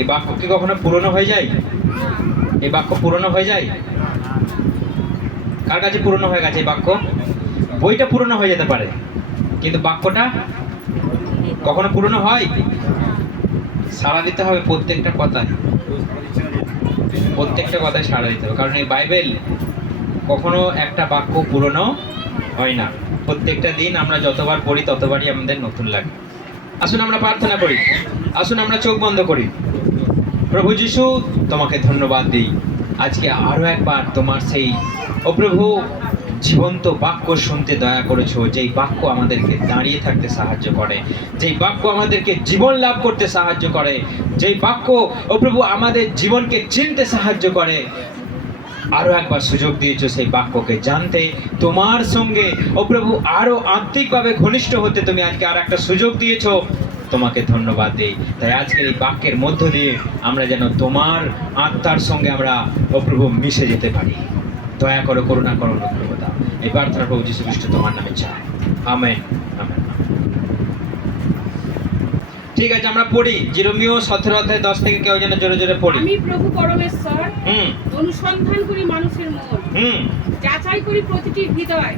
এই বাক্য কি কখনো পুরনো হয়ে যায়? এই বাক্য পুরনো হয়ে যায়? কার কাছে পুরনো হয়ে গেছে এই বাক্য? বইটা পুরনো হয়ে যেতে পারে, কিন্তু বাক্যটা কখনো পুরনো হয়? সাড়া দিতে হবে প্রত্যেকটা কথায়, প্রত্যেকটা কথায় সাড়া দিতে হবে, কারণ এই বাইবেল কখনো একটা বাক্য পুরনো হয় না। প্রত্যেকটা দিন আমরা যতবার পড়ি ততবারই আমাদের নতুন লাগে। আসুন আমরা প্রার্থনা করি, আসুন আমরা চোখ বন্ধ করি। প্রভু যিশু, তোমাকে ধন্যবাদ দিই, আজকে আরো একবার তোমার সেই ও প্রভু জীবন্ত বাক্য শুনতে দয়া করেছো, যেই বাক্য আমাদেরকে দাঁড়িয়ে থাকতে সাহায্য করে, যেই বাক্য আমাদেরকে জীবন লাভ করতে সাহায্য করে, যেই বাক্য ও প্রভু আমাদের জীবনকে চিনতে সাহায্য করে। আরো একবার সুযোগ দিয়েছো সেই বাক্যকে জানতে, তোমার সঙ্গে ও প্রভু আরো আত্মিকভাবে ঘনিষ্ঠ হতে তুমি আজকে আর একটা সুযোগ দিয়েছো। তোমাকে ধন্যবাদ দিই। তাই আজকের এই বাক্যের মধ্য দিয়ে আমরা যেন তোমার আত্মার সঙ্গে আমরা ও প্রভু মিশে যেতে পারি। দয়া করো, করুণা করো, অনুগ্রহ দাও। এই প্রার্থনা প্রভু যীশু খ্রিস্ট তোমার নামে চাই, আমেন, আমেন। ঠিক আছে, আমরা পড়ি যেরমিয় 17 অধ্যায় 10 থেকে, কেউ যেন জোরে জোরে পড়ি। আমি প্রভু পরমেশ্বর অনুসন্ধান করি মানুষের মন, যাচাই করি প্রতিটি হৃদয়,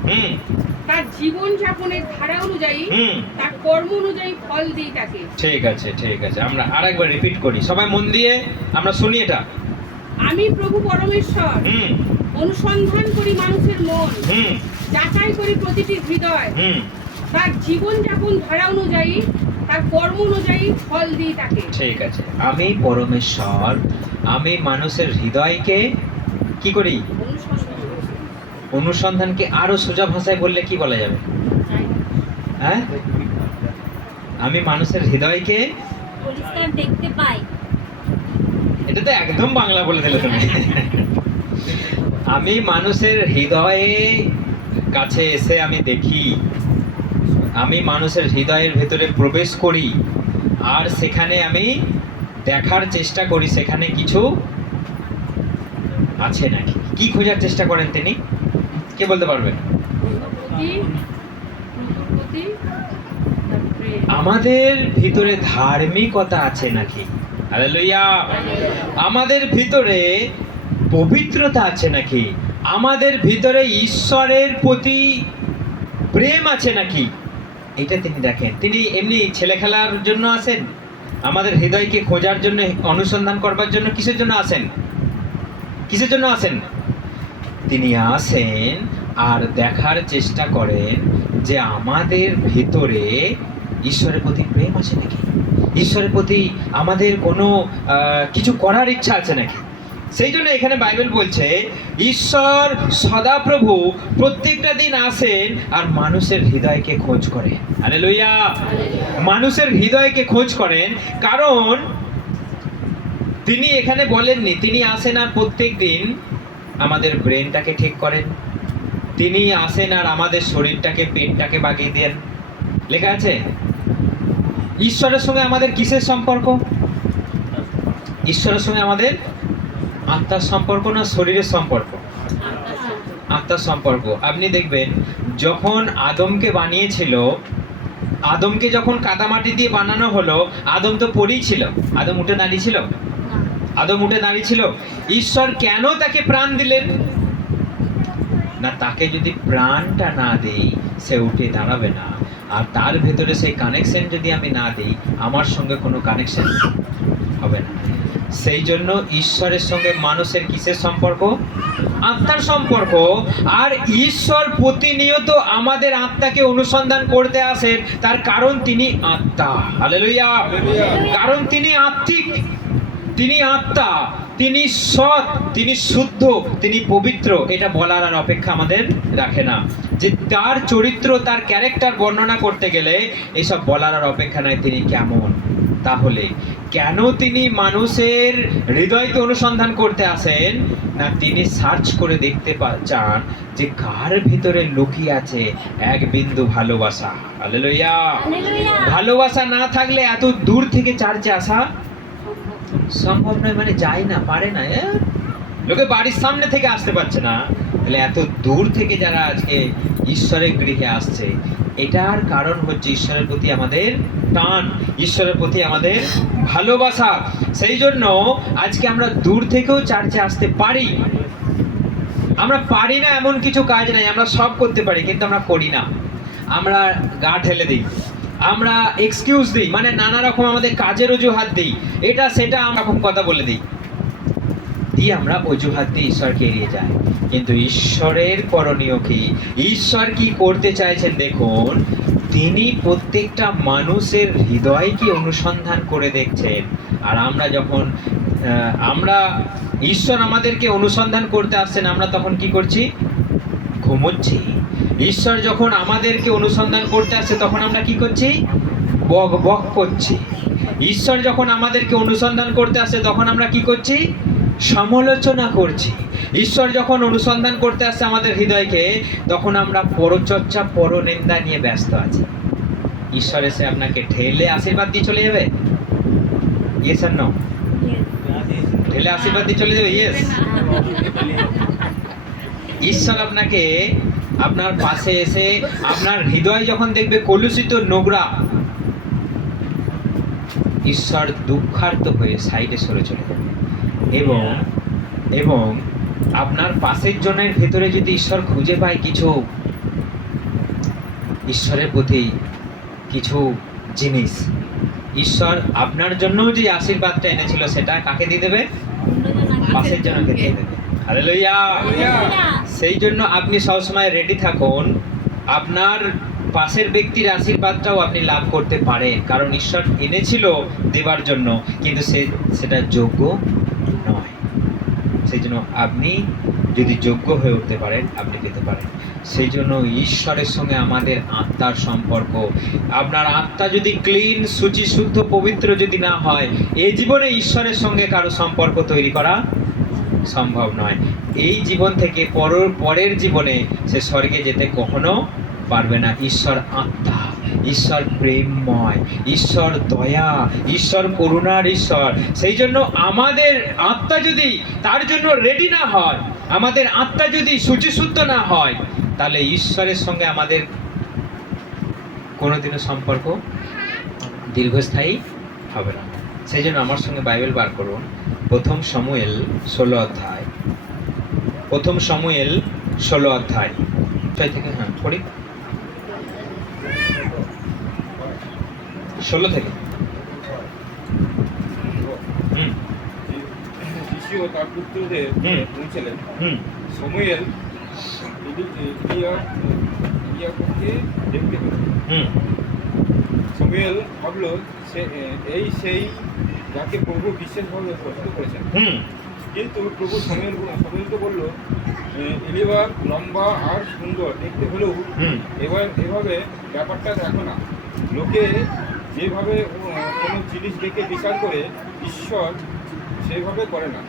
তার জীবন যাপনের ধারা অনুযায়ী তার কর্ম অনুযায়ী ফল দিই তাকে। ঠিক আছে, ঠিক আছে, আমরা আরেকবার রিপিট করি, সবাই মন দিয়ে আমরা শুনি এটা। আমি প্রভু পরমেশ্বর অনুসন্ধান করি মানুষের মন, যাচাই করি প্রতিটি হৃদয়, তার জীবন যাপন ধারা অনুযায়ী তার কর্ম অনুযায়ী ফল দিই তাকে। ঠিক আছে, আমি পরমেশ্বর, আমি মানুষের হৃদয়কে কি করি? অনুসন্ধানকে আরো সোজা ভাষায় বললে কি বলা যাবে? হ্যাঁ, আমি মানুষের হৃদয়কে পরিষ্কার দেখতে পাই। এটা তো একদম বাংলা বলে দিলে তুমি। আমি মানুষের হৃদয়ে কাছে এসে আমি দেখি, আমি মানুষের হৃদয়ের ভেতরে প্রবেশ করি, আর সেখানে আমি দেখার চেষ্টা করি সেখানে কিছু আছে নাকি। কি খোঁজার চেষ্টা করেন তিনি? কে বলতে পারবেন? আমাদের ভিতরে ধার্মিকতা আছে নাকি? হালেলুয়া। আমাদের ভিতরে পবিত্রতা আছে নাকি? আমাদের ভিতরে ঈশ্বরের প্রতি প্রেম আছে নাকি? এটা তিনি দেখেন। তিনি এমনি ছেলে খেলার জন্য আসেন? আমাদের হৃদয়কে খোঁজার জন্য, অনুসন্ধান করবার জন্য কিসের জন্য আসেন? কিসের জন্য আসেন? তিনি আসেন আর দেখার চেষ্টা করেন যে আমাদের ভিতরে ঈশ্বরের প্রতি প্রেম আছে নাকি, ঈশ্বরের প্রতি আমাদের কোনো কিছু করার ইচ্ছা আছে নাকি। সেই জন্য এখানে বাইবেল বলছে ঈশ্বর সদাপ্রভু প্রত্যেকটা দিন আসেন আর মানুষের হৃদয়কে খোঁজ করে। হালেলুয়া। মানুষের হৃদয়কে খোঁজ করেন, কারণ তিনি এখানে বলেননি তিনি আসেন আর প্রত্যেক দিন আমাদের ব্রেনটাকে ঠিক করেন, তিনি আসেন আর আমাদের শরীরটাকে, পেটটাকে বাগিয়ে দেন। লেখা আছে ঈশ্বরের সঙ্গে আমাদের কিসের সম্পর্ক? ঈশ্বরের সঙ্গে আমাদের আত্মার সম্পর্ক না শরীরের সম্পর্ক? আত্মার সম্পর্ক। আপনি দেখবেন যখন আদমকে বানিয়েছিল, আদমকে যখন কাদামাটি দিয়ে বানানো হলো, আদম তো পড়েই ছিল, আদম উঠে দাঁড়িয়েছিল? আদম উঠে দাঁড়িয়েছিল? ঈশ্বর কেন তাকে প্রাণ দিলেন না? তাকে যদি প্রাণটা না দেই সে উঠে দাঁড়াবে না, আর তার ভেতরে সেই কানেকশন যদি আমি না দিই, আমার সঙ্গে কোনো কানেকশন হবে না। সেই জন্য ঈশ্বরের সঙ্গে মানুষের কিসের সম্পর্ক? আত্মার সম্পর্ক। আর ঈশ্বর প্রতিনিয়ত আমাদের আত্মাকে অনুসন্ধান করতে আসেন, তার কারণ তিনি আত্মা। হালেলুয়া। কারণ তিনি আত্মিক, তিনি আত্মা, তিনি সৎ, তিনি শুদ্ধ, তিনি পবিত্র। এটা বলার আর অপেক্ষা আমাদের রাখে না। যে তার চরিত্র, তার ক্যারেক্টার বর্ণনা করতে গেলে এসব বলার আর অপেক্ষা নাই তিনি কেমন। তাহলে কেন তিনি মানুষের হৃদয়কে অনুসন্ধান করতে আসেন না? তিনি সার্চ করে দেখতে চান যে কার ভিতরে লুকিয়ে আছে এক বিন্দু ভালোবাসা। হালেলুয়া। ভালোবাসা না থাকলে এত দূর থেকে চার্চে আসা সম্ভব নয়, মানে যায় না, পারে না। লোকে বাড়ির সামনে থেকে আসতে পারছে না, তাহলে এত দূর থেকে যারা আজকে ঈশ্বরের গৃহে আসছে, এটার কারণ হচ্ছে ঈশ্বরের প্রতি আমাদের টান, ঈশ্বরের প্রতি আমাদের ভালোবাসা। সেই জন্য আজকে আমরা দূর থেকেও চার্চে আসতে পারি। আমরা পারি না এমন কিছু কাজ নাই, আমরা সব করতে পারি, কিন্তু আমরা করি না। আমরা গা ঠেলে দিই, আমরা এক্সকিউজ দিই, মানে নানা রকম আমাদের কাজের অজুহাত দিই, এটা সেটা আমরা রকম কথা বলে দিই, দিয়ে আমরা অজুহাত দিয়ে ঈশ্বরকে এড়িয়ে যাই। কিন্তু ঈশ্বরের করণীয় কি? ঈশ্বর কি করতে চাইছেন দেখুন, তিনি প্রত্যেকটা মানুষের হৃদয়কে অনুসন্ধান করে দেখছেন। আর আমরা যখন ঈশ্বর আমাদেরকে অনুসন্ধান করতে আসছেন, আমরা তখন কি করছি? ঘুমোচ্ছি। ঈশ্বর যখন আমাদেরকে অনুসন্ধান করতে আসছে, তখন আমরা কি করছি? বক বক করছি। ঈশ্বর যখন আমাদেরকে অনুসন্ধান করতে আসছে, তখন আমরা কি করছি? সমালোচনা করছি। ঈশ্বর যখন অনুসন্ধান করতে আসছে আমাদের হৃদয়কে, তখন আমরা পরচর্চা পরনিন্দা নিয়ে ব্যস্ত আছি। ঈশ্বর এসে আপনাকে ঢেলে আশীর্বাদ দিয়ে চলে যাবে? ইয়েস আর নো? ঢেলে আশীর্বাদ দিয়ে চলে যাবে? ইয়েস। ঈশ্বর আপনাকে আপনার পাশে এসে আপনার হৃদয় যখন দেখবে কলুষিত নোংরা, ঈশ্বর দুঃখার্ত হয়ে সাইডে সরে চলে যাবে। এবং আপনার পাশের জনের ভেতরে যদি ঈশ্বর খুঁজে পায় কিছু ঈশ্বরের প্রতি কিছু জিনিস, ঈশ্বর আপনার জন্য যে আশীর্বাদটা এনেছিল সেটা কাকে দিয়ে দেবে? পাশের জনকে দিয়ে দেবে। হালেলুয়া। সেই জন্য আপনি সবসময় রেডি থাকুন, আপনার পাশের ব্যক্তির আশীর্বাদটাও আপনি লাভ করতে পারেন, কারণ ঈশ্বর এনেছিল দেবার জন্য, কিন্তু সেটা যোগ্য নয়। সেই জন্য আপনি যদি যোগ্য হয়ে উঠতে পারেন, আপনি পেতে পারেন। সেই জন্য ঈশ্বরের সঙ্গে আমাদের আত্মার সম্পর্ক, আপনার আত্মা যদি ক্লিন, শুচি, শুদ্ধ, পবিত্র যদি না হয়, এই জীবনে ঈশ্বরের সঙ্গে কারো সম্পর্ক তৈরি করা সম্ভব নয়। এই জীবন থেকে পরের জীবনে সে স্বর্গে যেতে কখনো পারবে না। ঈশ্বর আত্মা, ঈশ্বর প্রেমময়, ঈশ্বর দয়া, ঈশ্বর করুণার ঈশ্বর। সেই জন্য আমাদের আত্মা যদি তার জন্য রেডি না হয়, আমাদের আত্মা যদি শুচিশুদ্ধ না হয়, তাহলে ঈশ্বরের সঙ্গে আমাদের কোনোদিনও সম্পর্ক দীর্ঘস্থায়ী হবে না। সেই জন্য আমার সঙ্গে বাইবেল বার করুন, প্রথম শমুয়েল 16 অধ্যায়। প্রথম শমুয়েল 16 অধ্যায় থেকে পড়ি, 16 থেকে। যিশু ও তার পুত্রদের পৌঁছলেন। শমুয়েল ইলিয়াবকে দেখতে পেল। শমুয়েল ভাবলো সেই যাকে প্রভু বিশেষভাবে পছন্দ করেছেন। কিন্তু প্রভু শমুয়েলকে বলল, ইলিয়াব লম্বা আর সুন্দর দেখতে হলেও এভাবে ব্যাপারটা দেখো না। লোকে যেভাবে কোনো জিনিস দেখে বিচার করে, ঈশ্বর সেভাবে করে না।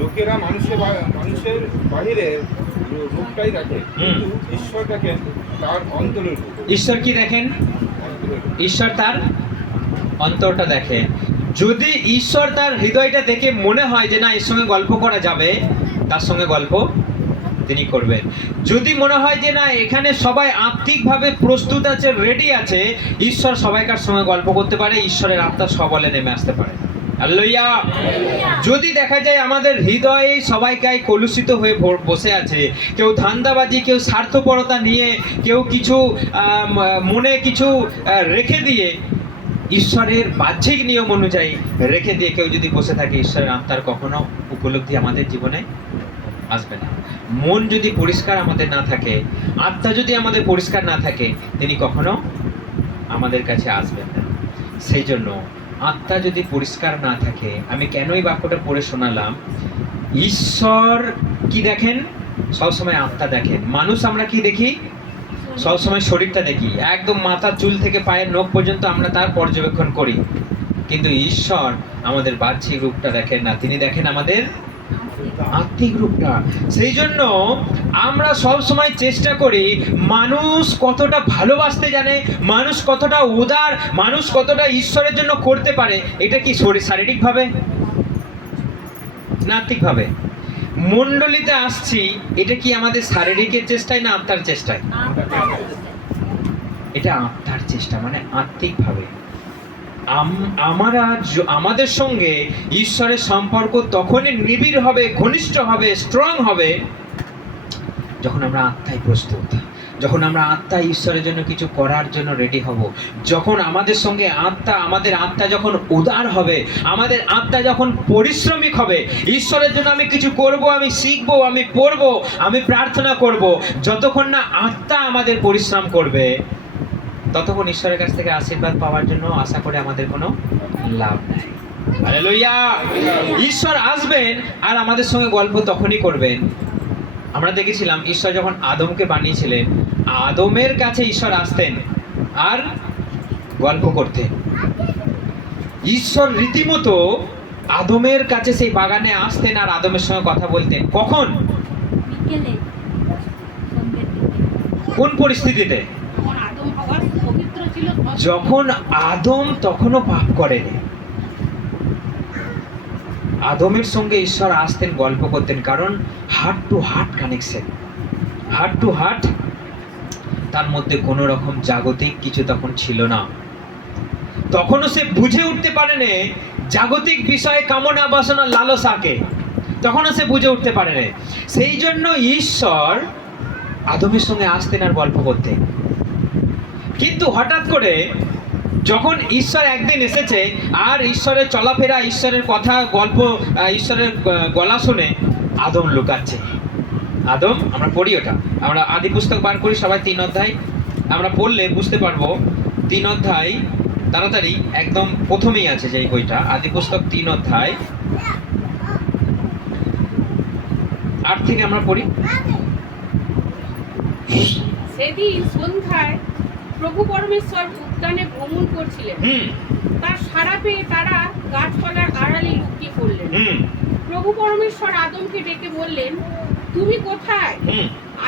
লোকেরা মানুষের বাহিরে রূপটাই দেখে, কিন্তু ঈশ্বর দেখেন তার অন্তরের রূপ। ঈশ্বর কি দেখেন? ঈশ্বর তার অন্তরটা দেখেন। যদি ঈশ্বর তার হৃদয়টা দেখে মনে হয় যে না এর সঙ্গে গল্প করা যাবে, তার সঙ্গে গল্প তিনি করবেন। যদি মনে হয় যে না এখানে সবাই আত্মিকভাবে প্রস্তুত আছে, রেডি আছে, ঈশ্বর সবাইকার সঙ্গে গল্প করতে পারে, ঈশ্বরের আত্মা সবলে নেমে আসতে পারে। হালেলুয়া। যদি দেখা যায় আমাদের হৃদয়ে সবাইকাই কলুষিত হয়ে বসে আছে, কেউ ধান্দাবাজি, কেউ স্বার্থপরতা নিয়ে, কেউ কিছু মনে কিছু রেখে দিয়ে, ঈশ্বরের বাহ্যিক নিয়ম অনুযায়ী রেখে দিয়ে কেউ যদি বসে থাকে, ঈশ্বরের আত্মার কখনো উপলব্ধি আমাদের জীবনে আসবে না। মন যদি পরিষ্কার আমাদের না থাকে, আত্মা যদি আমাদের পরিষ্কার না থাকে, তিনি কখনো আমাদের কাছে আসবেন না। সেই জন্য আত্মা যদি পরিষ্কার না থাকে, আমি কেন এই বাক্যটা পড়ে শোনালাম, ঈশ্বর কি দেখেন? সবসময় আত্মা দেখেন। মানুষ আমরা কি দেখি? সবসময় শরীরটা দেখি, একদম মাথার চুল থেকে পায়ের নখ পর্যন্ত আমরা তার পর্যবেক্ষণ করি, কিন্তু ঈশ্বর আমাদের বাহ্যিক রূপটা দেখেন না, তিনি দেখেন আমাদের আত্মিক রূপটা। সেই জন্য আমরা সব সময় চেষ্টা করি মানুষ কতটা ভালোবাসতে জানে, মানুষ কতটা উদার, মানুষ কতটা ঈশ্বরের জন্য করতে পারে। এটা কি শারীরিকভাবে না আত্মিকভাবে? মণ্ডলীতে আসছি, এটা কি আমাদের শারীরিকের চেষ্টায় না আত্মার চেষ্টায়? এটা আত্মার চেষ্টা, মানে আত্মিকভাবে। আমাদের সঙ্গে ঈশ্বরের সম্পর্ক তখনই নিবিড় হবে, ঘনিষ্ঠ হবে, স্ট্রং হবে যখন আমরা আত্মায় প্রস্তুত, যখন আমরা আত্মায় ঈশ্বরের জন্য কিছু করার জন্য রেডি হব, যখন আমাদের সঙ্গে আমাদের আত্মা যখন উদার হবে, আমাদের আত্মা যখন পরিশ্রমিক হবে, ঈশ্বরের জন্য আমি কিছু করব, আমি শিখব, আমি পড়ব, আমি প্রার্থনা করব, যতক্ষণ না আত্মা আমাদের পরিশ্রম করবে ততক্ষণ ঈশ্বরের কাছ থেকে আশীর্বাদ পাওয়ার জন্য আশা করে আমাদের কোনো লাভ নাই। হালেলুয়া! ঈশ্বর আসবেন আর আমাদের সঙ্গে গল্প তখনই করবেন। আমরা দেখেছিলাম ঈশ্বর যখন আদমকে বানিয়েছিলেন, আদমের কাছে ঈশ্বর আসতেন আর গল্প করতেন। ঈশ্বর রীতিমতো আদমের কাছে সেই বাগানে আসতেন আর আদমের সঙ্গে কথা বলতেন। কখন? বিকেলে, সন্ধ্যের দিকে। কোন পরিস্থিতিতে? তখন আদম হাওয়া পবিত্র ছিল। যখন আদম তখনও পাপ করেনি। আদমের সঙ্গে ঈশ্বর আসতেন, গল্প করতেন, কারণ heart to heart connection, heart to heart. তার মধ্যে কোনো রকম জাগতিক কিছু তখন ছিল না। তখনও সে বুঝে উঠতে পারেনি জাগতিক বিষয়ে কামনা বাসনা লালসাকে, তখনও সে বুঝে উঠতে পারেনি। সেই জন্য ঈশ্বর আদমের সঙ্গে আসতেন আর গল্প করতেন। কিন্তু হঠাৎ করে যখন ঈশ্বর একদিন এসেছে আর ঈশ্বরের চলাফেরা, ঈশ্বরের কথা, গল্প, ঈশ্বরের গলা শুনে আদম লুকাচ্ছে। আদম, আমরা পড়ি ওটা, আমরা আদি পুস্তক বার করি সবাই, 3 অধ্যায় আমরা পড়লে বুঝতে পারবো। 3 অধ্যায় তাড়াতাড়ি একদম প্রথমেই আছে যে বইটা, আদি পুস্তক 3 অধ্যায় 8 থেকে আমরা পড়ি। সেদিন সন্ধ্যায় প্রভু পরমেশ্বর উদ্যানে ভ্রমণ করছিলেন। তার সাড়া পেয়ে তারা গাছপালার আড়ালে লুকিয়ে পড়লেন। প্রভু পরমেশ্বর আদমকে ডেকে বললেন, তুমি কোথায়?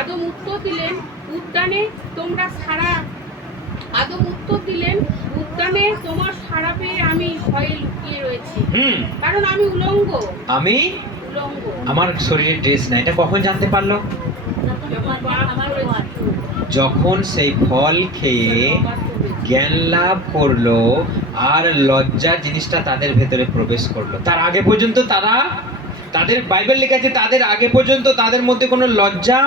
আদম উত্তর দিলেন, উদ্যানে তোমার সাড়া পেয়ে আমি ভয়ে লুকিয়ে রয়েছি, কারণ আমি উলঙ্গ। আমার শরীরে ড্রেস নাই। এটা কখন জানতে পারলো? যখন সেই ফল খেয়ে জ্ঞান লাভ করলো আর লজ্জা জিনিসটা তাদের ভেতরে প্রবেশ করলো। তার আগে পর্যন্ত তাদের বাইবেল লেখা আছে, তাদের আগে পর্যন্ত তাদের মধ্যে কোনো লজ্জা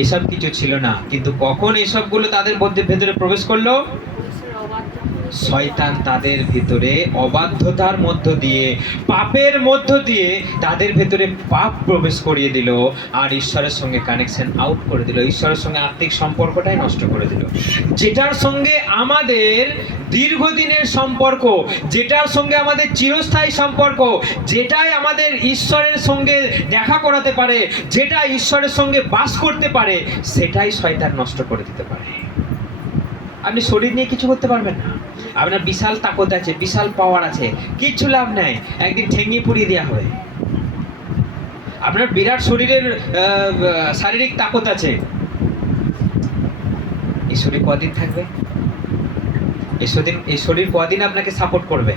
এইসব কিছু ছিল না। কিন্তু কখন এসবগুলো তাদের ভেতরে প্রবেশ করলো? শয়তান তাদের ভিতরে অবাধ্যতার মধ্য দিয়ে, পাপের মধ্য দিয়ে তাদের ভেতরে পাপ প্রবেশ করিয়ে দিল আর ঈশ্বরের সঙ্গে কানেকশন আউট করে দিল, ঈশ্বরের সঙ্গে আত্মিক সম্পর্কটাই নষ্ট করে দিল। যেটার সঙ্গে আমাদের দীর্ঘদিনের সম্পর্ক, যেটার সঙ্গে আমাদের চিরস্থায়ী সম্পর্ক, যেটাই আমাদের ঈশ্বরের সঙ্গে দেখা করাতে পারে, যেটা ঈশ্বরের সঙ্গে বাস করতে পারে, সেটাই শয়তান নষ্ট করে দিতে পারে। আপনি শরীর নিয়ে কিছু করতে পারবেন না, আপনার বিশাল তাকত আছে, বিশাল পাওয়ার আছে, কিচ্ছু লাভ নাই, একদিন ঠেঙিয়ে পুড়িয়ে দেওয়া হবে। আপনার বিরাট শরীরের শারীরিক তাকত আছে, এই শরীর কদিন থাকবে? এই শরীর কদিন আপনাকে সাপোর্ট করবে?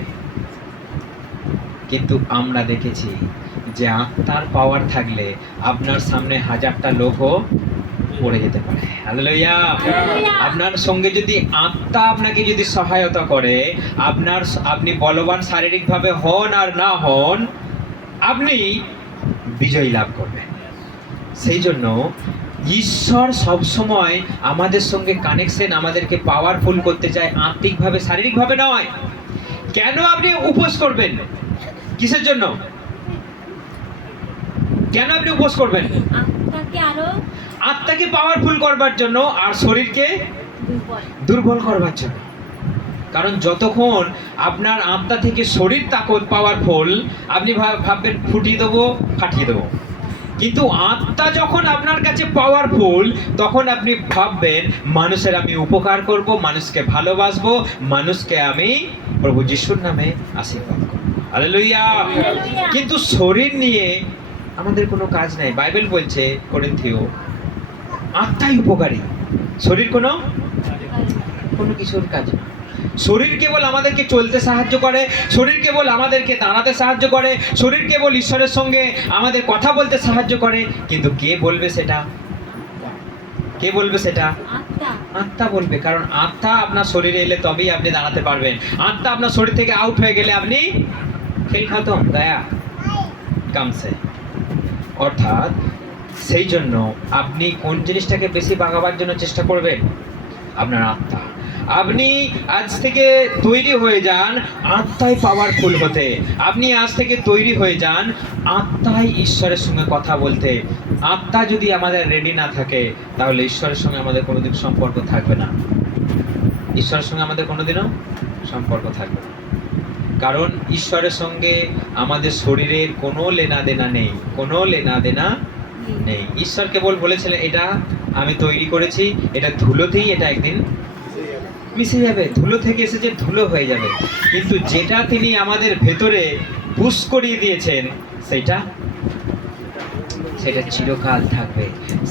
কিন্তু আমরা দেখেছি যে আত্মার পাওয়ার থাকলে আপনার সামনে 1000টা লোকও পড়ে যেতে পারে। হালেলুয়া! আপনার সঙ্গে যদি আত্মা আপনাকে যদি সহায়তা করে, আপনি বলবান শারীরিকভাবে হন আর না হন, আপনি বিজয় লাভ করবেন। সেই জন্য ঈশ্বর সবসময় আমাদের সঙ্গে কানেকশন, আমাদেরকে পাওয়ারফুল করতে চায়, আত্মিকভাবে, শারীরিকভাবে নয়। কেন আপনি উপোস করবেন? কিসের জন্য? কেন আপনি উপোস করবেন? আত্মাকে পাওয়ারফুল করবার জন্য আর শরীরকে দুর্বল করবার জন্য। কারণ যতক্ষণ আপনার আত্মা থেকে শরীর তাকত পাওয়ারফুল, আপনি ভাববেন ফুটিয়ে দেবো, ফাটিয়ে দেবো। কিন্তু আত্মা যখন আপনার কাছে পাওয়ারফুল, তখন আপনি ভাববেন মানুষের আমি উপকার করব, মানুষকে ভালোবাসবো, মানুষকে আমি প্রভু যিশুর নামে আশীর্বাদ করব। হালেলুয়া! কিন্তু শরীর নিয়ে আমাদের কোনো কাজ নাই। বাইবেল বলছে করিন্থীয়, আত্মাই উপকারী, শরীর কোনো কিছুর কাজ না। শরীর কেবল আমাদেরকে চলতে সাহায্য করে, শরীর কেবল আমাদেরকে দাঁড়াতে সাহায্য করে, শরীর কেবল ঈশ্বরের সঙ্গে আমাদের কথা বলতে সাহায্য করে। কিন্তু কে বলবে সেটা? কে বলবে সেটা? আত্মা। আত্মা বলবে, কারণ আত্মা আপনার শরীরে এলে তবেই আপনি দাঁড়াতে পারবেন। আত্মা আপনার শরীর থেকে আউট হয়ে গেলে আপনি খেল খতম, গায়া কামছে। অর্থাৎ সেই জন্য আপনি কোন জিনিসটাকে বেশি বাগাবার জন্য চেষ্টা করবেন? আপনার আত্মা। আপনি আজ থেকে তৈরি হয়ে যান আত্মায় পাওয়ারফুল হতে। আপনি আজ থেকে তৈরি হয়ে যান আত্মায় ঈশ্বরের সঙ্গে কথা বলতে। আত্মা যদি আমাদের রেডি না থাকে তাহলে ঈশ্বরের সঙ্গে আমাদের কোনোদিন সম্পর্ক থাকবে না। ঈশ্বরের সঙ্গে আমাদের কোনোদিনও সম্পর্ক থাকবে না, কারণ ঈশ্বরের সঙ্গে আমাদের শরীরের কোনো লেনাদেনা নেই, কোনো লেনাদেনা নেই। ঈশ্বর কেবল বলেছিলেন এটা আমি তৈরি করেছি, এটা ধুলোতেই এটা একদিন মিশে যাবে, ধুলো থেকে এসেছে ধুলো হয়ে যাবে, কিন্তু যেটা তিনি আমাদের ভেতরে পুশ করিয়ে দিয়েছেন সেটা চিরকাল থাকবে।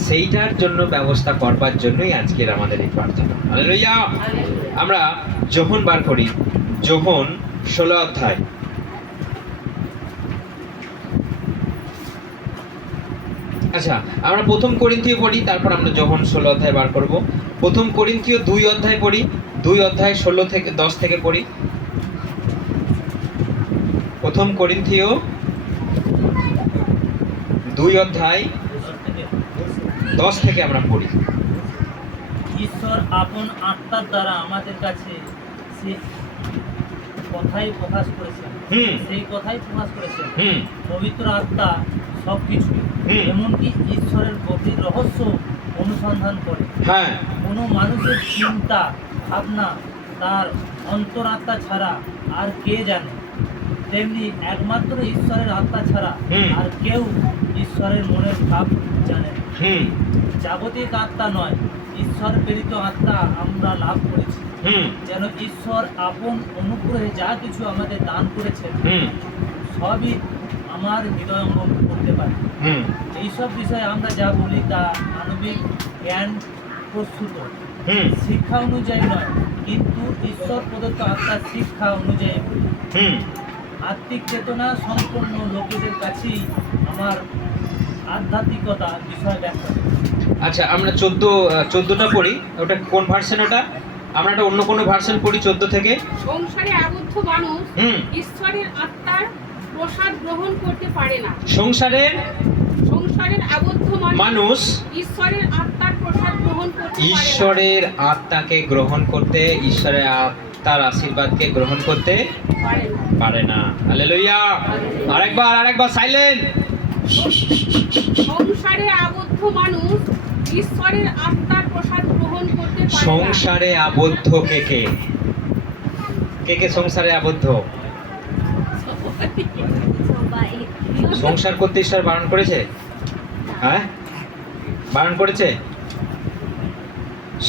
সেইটার জন্য ব্যবস্থা করবার জন্যই আজকের আমাদের এই প্রার্থনা। হালেলুয়া। আমরা যোহন বার করি, যোহন 16 অধ্যায়। আচ্ছা, আমরা প্রথম করিন্থীয় পড়ি, তারপর আমরা যোহন 16 অধ্যায় বার করব। প্রথম করিন্থীয় 2 অধ্যায় পড়ি, 2 অধ্যায় 16 থেকে 10 থেকে পড়ি। প্রথম করিন্থীয় 2 অধ্যায় 10 থেকে আমরা পড়ি। ঈশ্বর আপন আত্মার দ্বারা আমাদের কাছে সেই কথাই প্রকাশ করেছেন। সেই কথাই প্রকাশ করেছেন। পবিত্র আত্মা সবকিছু, এমনকি ঈশ্বরের গভীর রহস্য অনুসন্ধান করে। হ্যাঁ, কোনো মানুষের চিন্তা ভাবনা তার অন্তরাত্মা ছাড়া আর কে জানে? তেমনি একমাত্র ঈশ্বরের আত্মা ছাড়া আর কেউ ঈশ্বরের মনের ভাব জানে না। জাগতিক আত্মা নয়, ঈশ্বর প্রেরিত আত্মা আমরা লাভ করেছি, যেন ঈশ্বর আপন অনুগ্রহে যা কিছু আমাদের দান করেছেন সবই আমার হৃদয়ঙ্গম করতে পারে। এইসব বিষয়ে আমরা যা বলি তা মানবিক জ্ঞান প্রস্তুত শিক্ষা অনুযায়ী নয়, কিন্তু ঈশ্বর প্রদত্ত আত্মার শিক্ষা অনুযায়ী বলি। আত্মিক চেতনা সম্পন্ন লোকেদের কাছেই আমার আধ্যাত্মিকতা বিষয় ব্যাখ্যা। আচ্ছা, আমরা 14টা পড়ি। ওটা কোন ভার্সন? ওটা আমরা একটা অন্য কোনো ভার্সন পড়ি 14 থেকে। সংসারে আবদ্ধ মানুষ ঈশ্বরের আত্মার প্রসাদ গ্রহণ করতে পারে না। সংসারের আবদ্ধ মানুষ ঈশ্বরের আত্মার প্রসাদ গ্রহণ করতে পারে না। ঈশ্বরের আত্মাকে গ্রহণ করতে, ঈশ্বরের আত্মার আশীর্বাদকে গ্রহণ করতে পারে না। হালেলুয়া। আরেকবার সাইলেন্ট। সংসারে আবদ্ধ মানুষ ঈশ্বরের আত্মার প্রসাদ গ্রহণ করতে পারে না। সংসারে আবদ্ধ কে সংসারে আবদ্ধ? সবাই। সংসার করতে ঈশ্বর বারণ করেছে? হ্যাঁ, বারণ করেছে?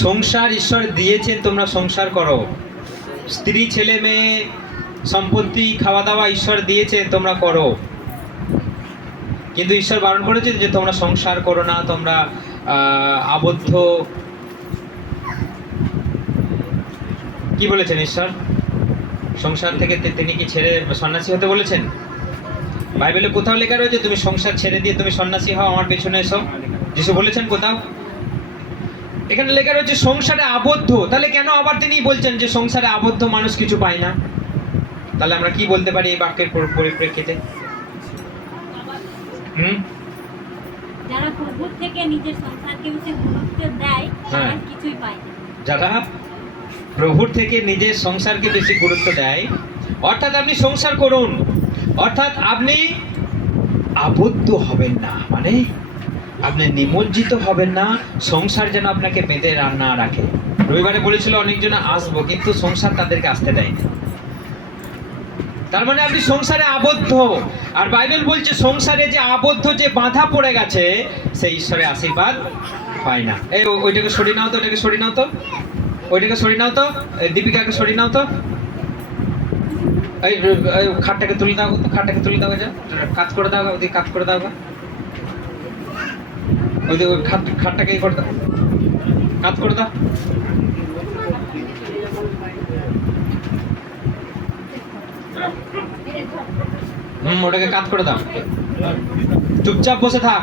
সংসার ঈশ্বর দিয়েছেন, তোমরা সংসার করো। স্ত্রী ছেলে মেয়ে সম্পত্তি খাওয়া দাওয়া ঈশ্বর দিয়েছেন, তোমরা করো। কিন্তু ঈশ্বর বারণ করেছেন যে তোমরা সংসার করো না, তোমরা আবদ্ধ। কি বলেছেন ঈশ্বর? সংসার থেকে তিনি কি ছেড়ে সন্ন্যাসী হতে বলেছেন? বাইবেলে কোথাও লেখা রয়েছে তুমি সংসার ছেড়ে দিয়ে তুমি সন্ন্যাসী হও, আমার পেছনে এসো? যিশু বলেছেন কোথাও? এখানে লেখা রয়েছে সংসারে আবদ্ধ। তাহলে কেন আবার তিনি বলছেন যে সংসারে আবদ্ধ মানুষ কিছু পায় না? তাহলে আমরা কি বলতে পারি এই বাক্যের পরিপ্রেক্ষিতে? যারা প্রভুর থেকে নিজের সংসারকে বেশি গুরুত্ব দেয় তারা কিছুই পায় না। যারা প্রভুর থেকে নিজের সংসারকে বেশি গুরুত্ব দেয়, অর্থাৎ আপনি সংসার করুন, অর্থাৎ আপনি আবদ্ধ হবেন না, মানে আপনি নিমজ্জিত হবেন না। সংসার যেন আপনাকে বেঁধে না রাখে। রবিবারে বলেছিল অনেকজন আসবো, কিন্তু সংসার তাদেরকে আসতে দেয়নি। তার মানে আপনি সংসারে আবদ্ধ। আর বাইবেল বলছে সংসারে যে আবদ্ধ, যে বাঁধা পড়ে গেছে, সেই ঈশ্বরের আশীর্বাদ পায় না। এই ওইটাকে সরিয়ে নাও তো, ওইটাকে সরিয়ে নাও তো, ওইটাকে সরিয়ে নাও তো, দীপিকাকে সরিয়ে নাও তো। এই খাটটাকে তুলে দাও, খাটটাকে তুলে দাও, কাজ করে দাও, ওদিকে কাজ করে দাও, ওই খাটটাকে করে দাও, কাজ করে দাও। ওটাকে কাজ করে দাও। চুপচাপ বসে থাক।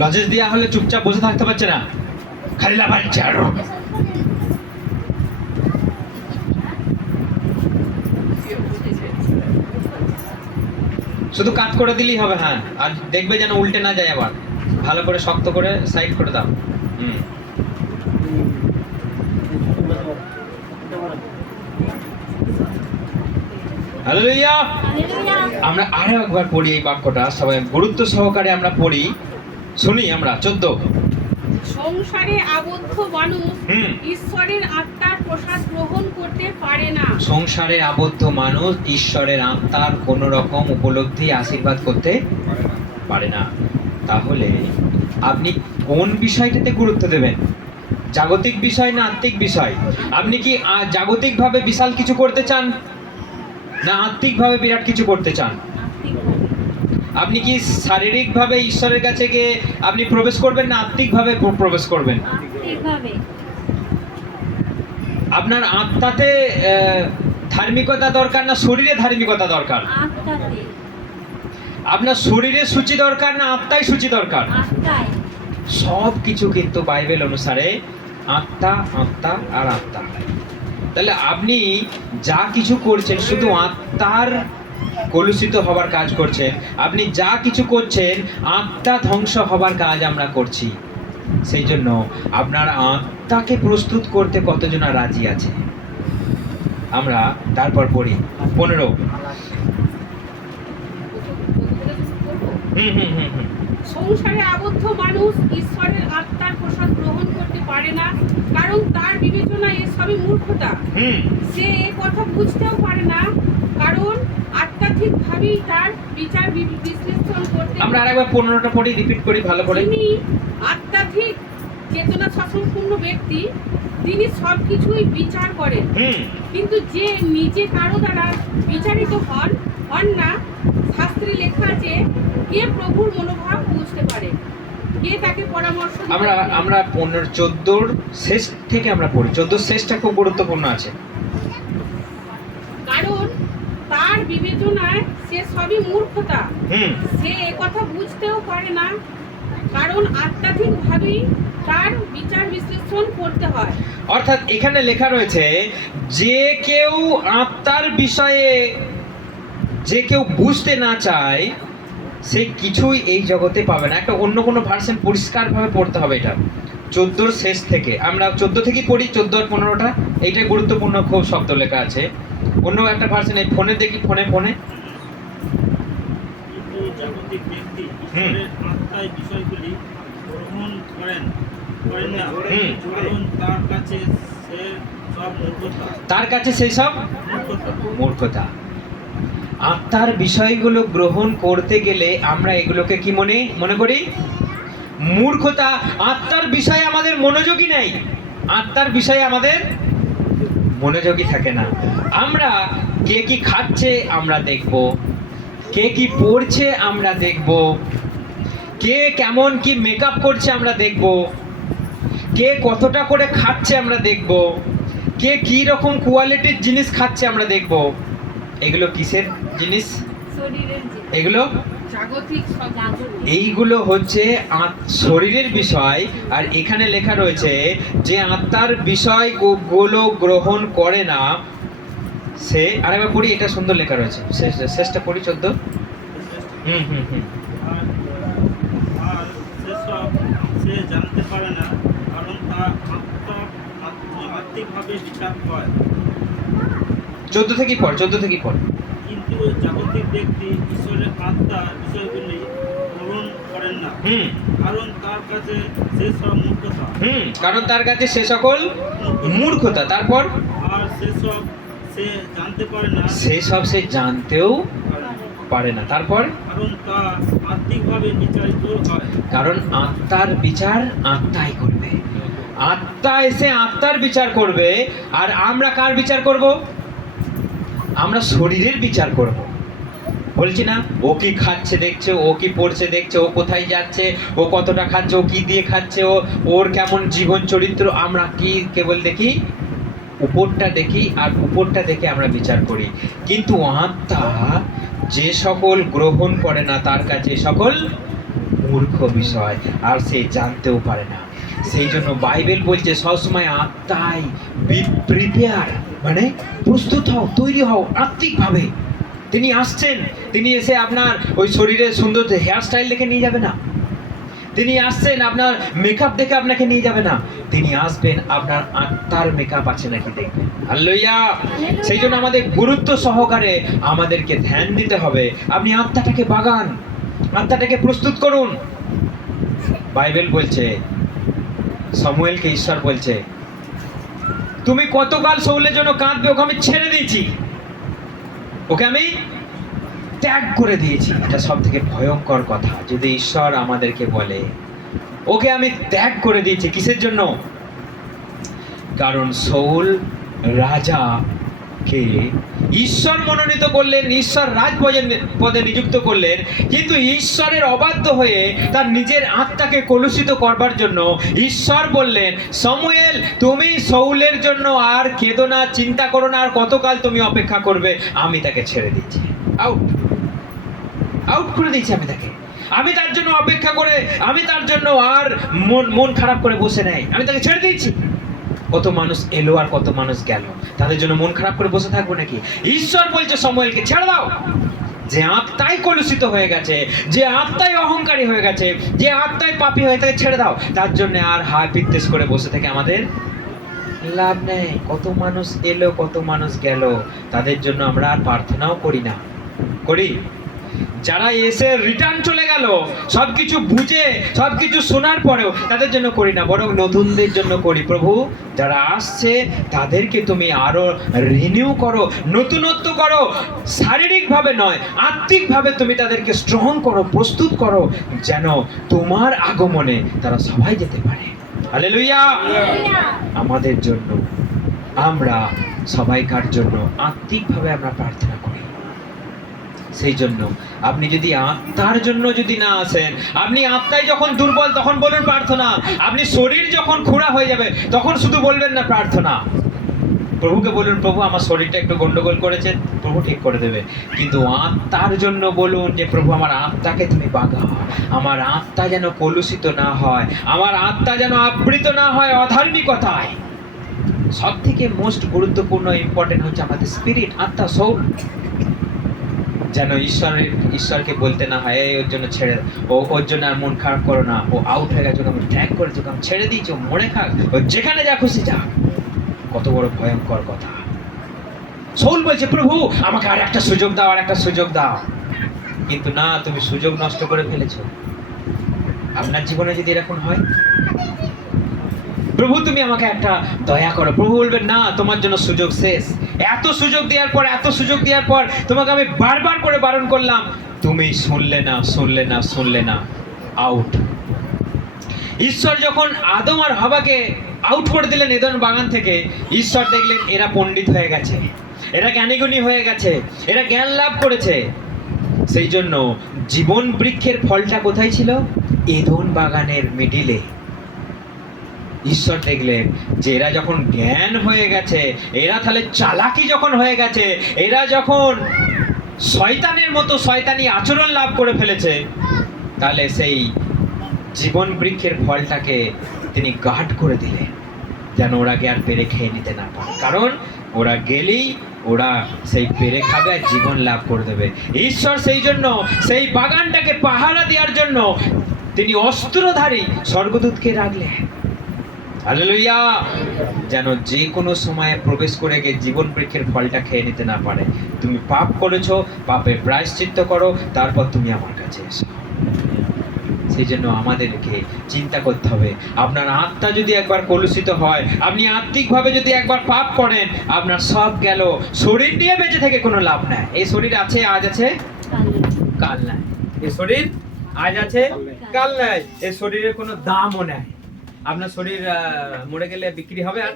লজেস দেওয়া হলে চুপচাপ বসে থাকতে পারছে না। খাল্লা বাচ্চার শুধু কাট করে দিলেই হবে। হ্যাঁ, আর দেখবে যেন উল্টে না যায় আবার। ভালো করে শক্ত করে সাইড করে দাও। হালেলুয়া। হালেলুয়া। আমরা আরো একবার পড়ি এই বাক্যটা, সবাই গুরুত্ব সহকারে আমরা পড়ি, শুনি আমরা। 14। সংসারে আবদ্ধ মানুষ ঈশ্বরের আত্মার প্রসাদ গ্রহণ করতে পারে না। সংসারে আবদ্ধ মানুষ ঈশ্বরের আত্মার কোন রকম উপলব্ধি আশীর্বাদ করতে পারে না। তাহলে আপনি কোন বিষয়টাতে গুরুত্ব দেবেন? জাগতিক বিষয় না আত্মিক বিষয়? আপনি কি জাগতিকভাবে বিশাল কিছু করতে চান, না আত্মিকভাবে বিরাট কিছু করতে চান? আত্মিকভাবে। আপনি কি শারীরিকভাবে ঈশ্বরের কাছে গিয়ে আপনি প্রবেশ করবেন, না আত্মিকভাবে প্রবেশ করবেন? আত্মিকভাবে। আপনার আত্মাতে ধার্মিকতা দরকার, না শরীরে ধার্মিকতা দরকার? আত্মাতে। আপনার শরীরে সূচি দরকার, না আত্মায় সূচি দরকার? আত্মায়। সব কিছু কিন্তু বাইবেল অনুসারে আত্মা, আত্মা আর আত্মা। তাহলে আপনি যা কিছু করছেন শুধু আত্মার কলুষিত হবার কাজ করছেন। আপনি যা কিছু করছেন আত্মা ধ্বংস হবার কাজ আমরা করছি। সেই জন্য আপনার আত্মাকে প্রস্তুত করতে কতজনা রাজি আছে? আমরা তারপর পড়ি 15। সংসারে আবদ্ধ মানুষ ঈশ্বরের আত্মার প্রসাদ গ্রহণ করতে পারে না, কারণ তার বিবেচনায় এসবই মূর্খতা। সে এ কথা বুঝতেও পারে না, কারণ আত্মাধিকভাবেই তার বিচার বিশ্লেষণ করতে। আমরা আরেকবার 15টা পড়ি, রিপিট করি ভালো করে। তিনি আত্মাধিক চেতনা শাসনপূর্ণ ব্যক্তি, তিনি সবকিছুই বিচার করেন। কিন্তু যে নিজে কারো দ্বারা বিচারিত হন না, শাস্ত্রে লেখা আছে, কে প্রভুর মনোভাব বুঝতে পারে, কে তাকে পরামর্শ দিতে আমরা পারে? আমরা 14 শেষ থেকে আমরা পড়ি। 14 শেষটা খুব গুরুত্বপূর্ণ আছে। কারণ তার বিবেচনায় সে সবই মূর্খতা। সে একথা বুঝতেও পারে না, কারণ আত্মাধিকভাবেই তার বিচার বিশ্লেষণ করতে হয়। অর্থাৎ এখানে লেখা রয়েছে, যে কেউ আত্মার বিষয়ে যে কেউ বুঝতে না চায় সে কিছুই এই জগতে পাবে না। একটা অন্য কোনো ভার্সন পরিষ্কারভাবে পড়তে হবে এটা। 14 শেষ থেকে আমরা 14 থেকেই পড়ি, 14 আর 15টা। এইটাই গুরুত্বপূর্ণ, খুব শব্দ লেখা আছে। অন্য একটা ভার্সন এই ফোনে দেখি, ফোনে কিন্তু জাগতিক ব্যক্তি ঈশ্বরের আত্মায় বিষয়গুলি গ্রহণ করেন না, কারণ তার কাছে সে সব মূর্খতা। তার কাছে সেই সব মূর্খতা। আত্মার বিষয়গুলো গ্রহণ করতে গেলে আমরা এগুলোকে কি মনে করি? মূর্খতা। আত্মার বিষয়ে আমাদের মনোযোগই নেই, আত্মার বিষয়ে আমাদের মনোযোগই থাকে না। আমরা কে কি খাচ্ছে আমরা দেখব, কে কি পড়ছে আমরা দেখব, কে কেমন কি মেকআপ করছে আমরা দেখব, কে কতটা করে খাচ্ছে আমরা দেখব, কে কি রকম কোয়ালিটির জিনিস খাচ্ছে আমরা দেখব। এগুলো কিসের জিনিস? শরীরের যে এগুলো জাগতিক সব এইগুলো হচ্ছে শরীরের বিষয়। আর এখানে লেখা রয়েছে যে আত্মার বিষয় গুলো গ্রহণ করে না সে, আরেকবার পড়ি, এটা সুন্দর লেখা রয়েছে, শেষটা পড়ি 14। আর সেসব সে জানতে পারে না, কারণ তার আত্মিকভাবে বিচার হয়। 14 থেকেই পড়। কিন্তু জাগতিক ব্যক্তি ঈশ্বরের আত্মার বিষয়গুলি গ্রহণ করেন না, কারণ তার কাছে সে সব মূর্খতা। কারণ তার কাছে সে সকল মূর্খতা। তারপর আর সেসব সে জানতে পারে না, সেসব সে জানতেও পারে না। তারপর কারণ তা আত্মিকভাবে বিচারিত হয়। কারণ আত্মার বিচার আত্মাই করবে। আত্মা এসে আত্মার বিচার করবে। আর আমরা কার বিচার করব? আমরা শরীরের বিচার করব। বলছি না, ও কি খাচ্ছে দেখছে, ও কি পড়ছে দেখছে, ও কোথায় যাচ্ছে, ও কতটা খাচ্ছে, ও কি দিয়ে খাচ্ছে, ওর কেমন জীবন চরিত্র। আমরা কি কেবল দেখি উপরটা দেখি, আর উপরটা দেখে আমরা বিচার করি। কিন্তু আত্মা যে সকল গ্রহণ করে না তার কাছে সকল মূর্খ বিষয়, আর সে জানতেও পারে না। সেই জন্য বাইবেল বলছে সবসময় আত্মায় প্রিপেয়ার, মানে প্রস্তুত হও, তৈরি হও আত্মিকভাবে। তিনি আসছেন, তিনি এসে আপনার ওই শরীরের সুন্দর হেয়ার স্টাইল দেখে নিয়ে যাবে না। তিনি আসছেন আপনার মেকআপ দেখে আপনাকে নিয়ে যাবে না। তিনি আসবেন আপনার আত্মার মেকআপ আছে নাকি দেখবেন। হাল্লেলুয়া। সেই জন্য আমাদের গুরুত্ব সহকারে আমাদেরকে ধ্যান দিতে হবে। আপনি আত্মাটাকে বাগান, আত্মাটাকে প্রস্তুত করুন। বাইবেল বলছে, শমূয়েলকে ঈশ্বর বলছে, তুমি কতকাল শাউলের জন্য কাঁদবে, ওকে আমি ছেড়ে দিয়েছি, ওকে আমি ত্যাগ করে দিয়েছি। এটা সব থেকে ভয়ঙ্কর কথা যদি ঈশ্বর আমাদেরকে বলে ওকে আমি ত্যাগ করে দিয়েছি। কিসের জন্য? কারণ শাউল রাজাকে ঈশ্বর মনোনীত করলেন, ঈশ্বর রাজ পদে নিযুক্ত করলেন, কিন্তু ঈশ্বরের অবাধ্য হয়ে তার নিজের আত্মাকে কলুষিত করবার জন্য ঈশ্বর বললেন, শমূয়েল তুমি শাউলের জন্য আর কেঁদো না, চিন্তা করো না, আর কতকাল তুমি অপেক্ষা করবে, আমি তাকে ছেড়ে দিয়েছি, আউট করে দিয়েছি আমি তাকে। আমি তার জন্য অপেক্ষা করে, আমি তার জন্য আর মন খারাপ করে বসে নাই, আমি তাকে ছেড়ে দিয়েছি। কত মানুষ এলো আর কত মানুষ গেল, তাদের জন্য মন খারাপ করে বসে থাকবো নাকি? ঈশ্বর বলছে শমূয়েলকে ছেড়ে দাও। যে আত্মায় কলুষিত হয়ে গেছে, যে আত্মায় অহংকারী হয়ে গেছে, যে আত্মায় পাপী হয়ে তাকে ছেড়ে দাও। তার জন্য আর হায় বিদ্বেষ করে বসে থেকে আমাদের লাভ নেই। কত মানুষ এলো কত মানুষ গেল, তাদের জন্য আমরা আর প্রার্থনাও করি না। করি? যারা এসে রিটার্ন চলে গেল সবকিছু বুঝে সবকিছু শোনার পরেও তাদের জন্য করি না, বরং নতুনদের জন্য করি। প্রভু যারা আসছে তাদেরকে তুমি আরো রিনিউ করো, নতুনত্ব করো, শারীরিকভাবে নয় আত্মিকভাবে তুমি তাদেরকে স্ট্রং করো, প্রস্তুত করো, যেন তোমার আগমনে তারা সবাই যেতে পারে। হালেলুয়া। আমাদের জন্য, আমরা সবাইকার জন্য আত্মিকভাবে আমরা প্রার্থনা করি। সেই জন্য আপনি যদি আত্মার জন্য যদি না আসেন, আপনি আত্মায় যখন দুর্বল তখন বলুন প্রার্থনা, আপনি শরীর যখন খোঁড়া হয়ে যাবে তখন শুধু বলবেন না প্রার্থনা। প্রভুকে বলুন, প্রভু আমার শরীরটা একটু গন্ডগোল করেছে, প্রভু ঠিক করে দেবে। কিন্তু আত্মার জন্য বলুন যে প্রভু আমার আত্মাকে তুমি বাগাও, আমার আত্মা যেন কলুষিত না হয়, আমার আত্মা যেন আবৃত না হয় অধার্মিকতায়। সব থেকে মোস্ট গুরুত্বপূর্ণ ইম্পর্টেন্ট হচ্ছে আমাদের স্পিরিট, আত্মা, সোল, যেন ঈশ্বরকে বলতে না হয় এই ওর জন্য ছেড়ে, ওর জন্য আর মন খারাপ করো না, ও আউট হয়ে গেছে, আমি ট্যাগ করে তোকে আমি ছেড়ে দিয়েছি, ও মনে খাক, ও যেখানে যা খুশি যা। কত বড় ভয়ঙ্কর কথা। শাউল বলছে প্রভু আমাকে আর একটা সুযোগ দাও, আর একটা সুযোগ দাও। কিন্তু না, তুমি সুযোগ নষ্ট করে ফেলেছো। আপনার জীবনে যদি এরকম হয়, প্রভু তুমি আমাকে একটা দয়া করো, প্রভু বলবেন না তোমার জন্য সুযোগ শেষ। এত সুযোগ দেওয়ার পর, এত সুযোগ দেওয়ার পর তোমাকে আমি বারবার করে বারণ করলাম, তুমি শুনলে না, শুনলে না, শুনলে না, আউট। ঈশ্বর যখন আদম আর হাওয়াকে আউট করে দিলেন এদেন বাগান থেকে, ঈশ্বর দেখলেন এরা পণ্ডিত হয়ে গেছে, এরা জ্ঞানীগুণী হয়ে গেছে, এরা জ্ঞান লাভ করেছে। সেই জন্য জীবন বৃক্ষের ফলটা কোথায় ছিল? এদেন বাগানের মিডিলে। ঈশ্বর দেখলেন যে এরা যখন জ্ঞান হয়ে গেছে, এরা তাহলে চালাকি যখন হয়ে গেছে, এরা যখন শয়তানের মতো শয়তানি আচরণ লাভ করে ফেলেছে, তাহলে সেই জীবন বৃক্ষের ফলটাকে তিনি গার্ড করে দিলেন, যেন ওরা আর পেরে খেয়ে নিতে না পারে। কারণ ওরা গেলেই ওরা সেই পেরে খাবে আর জীবন লাভ করে দেবে। ঈশ্বর সেই জন্য সেই বাগানটাকে পাহারা দেওয়ার জন্য তিনি অস্ত্রধারী স্বর্গদূতকে রাখলেন। হালেলুয়া। যেন যে কোনো সময়ে প্রবেশ করে গিয়ে জীবন বৃক্ষের ফলটা খেয়ে নিতে না পারে। তুমি পাপ করেছো, পাপের প্রায়শ্চিত্ত করো, তারপর তুমি আমার কাছে এসো। সেই জন্য আমাদেরকে চিন্তা করতে হবে, আপনার আত্মা যদি একবার কলুষিত হয়, আপনি আত্মিকভাবে যদি একবার পাপ করেন, আপনার সব গেল। শরীর নিয়ে বেঁচে থেকে কোনো লাভ নাই। এই শরীর আছে, আজ আছে, কাল নাই। এই শরীর আজ আছে, কাল নাই। এই শরীরের কোনো দামও নাই। আপনার শরীর মরে গেলে বিক্রি হবে আর?